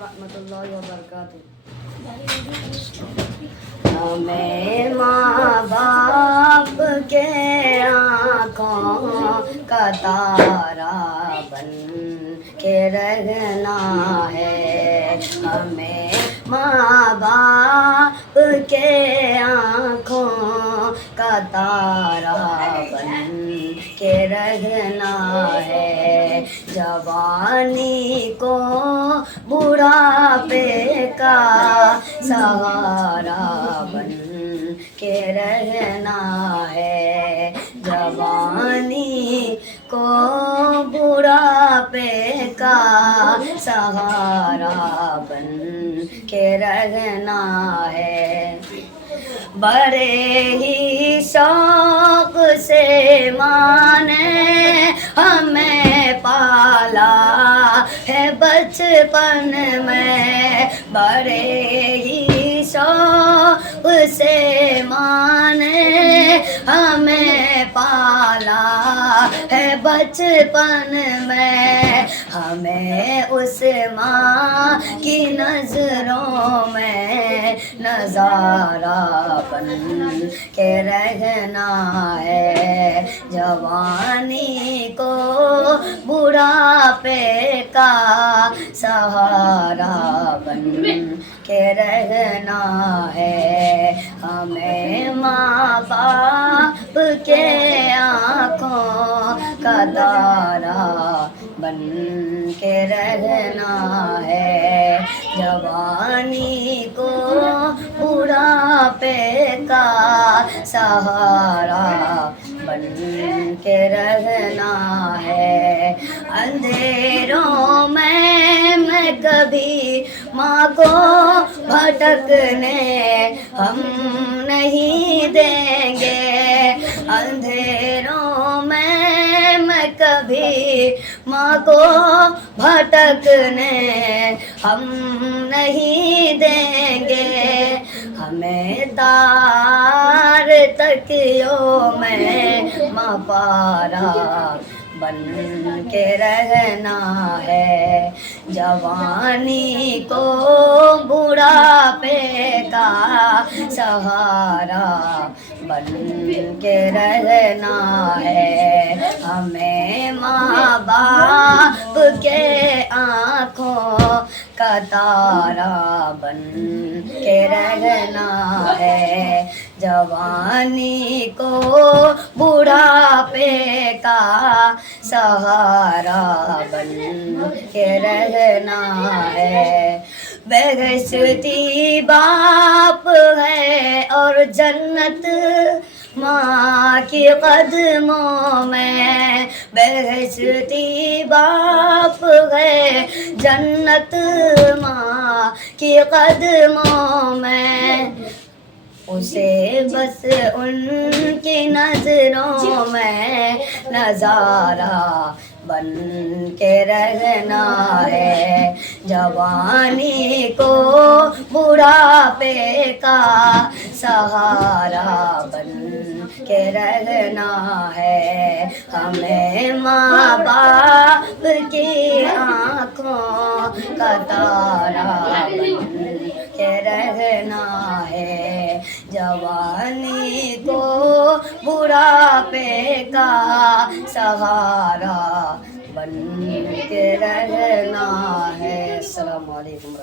warahmatullahi wabarakatuh. हमें माँ बाप के आँखों का तारा बन के रहना है। हमें माँ बाप के आँखों का तारा बन के रहना है। जवानी को बुढ़ापे का सहारा बन के रहना है। जवानी को बुढ़ापे का सहारा बन के रहना है। बड़े ही शौक से माँ ने हमें पाला है बचपन में। बड़े ही शौक से माँ ने हमें पाला है बचपन में। हमें उस माँ की नजरों में नजारा बन के रहना है। जवानी को बुढ़ापे का सहारा बन के रहना है। हमें माँ बाप के आँखों का तारा बन के रहना है। जवानी को बुढ़ापे का सहारा बन के रहना है। अंधेरों में मैं कभी माँ को भटकने हम नहीं देंगे। अंधेरों में मैं कभी माँ को भटकने हम नहीं देंगे। हमें तार तकियों में माँ पारा बन के रहना है। जवानी को बुढ़ापे का सहारा बन के रहना है। हमें माँ बाप के आँखों का तारा बन के रहना है। जवानी को बुढ़ापे का सहारा बन के रहना है। बेगैरती बाप है और जन्नत माँ के कदमों में। बेगैरती बाप है जन्नत माँ के कदमों में। उसे बस उनकी नजरों में नजारा बन के रहना है। जवानी को बुढ़ापे का सहारा बन के रहना है। हमें माँ बाप की आँखों का तारा बन के रहना है। जवानी को बुढ़ापे का सहारा बन के रहना है। अस्सलाम वालेकुम।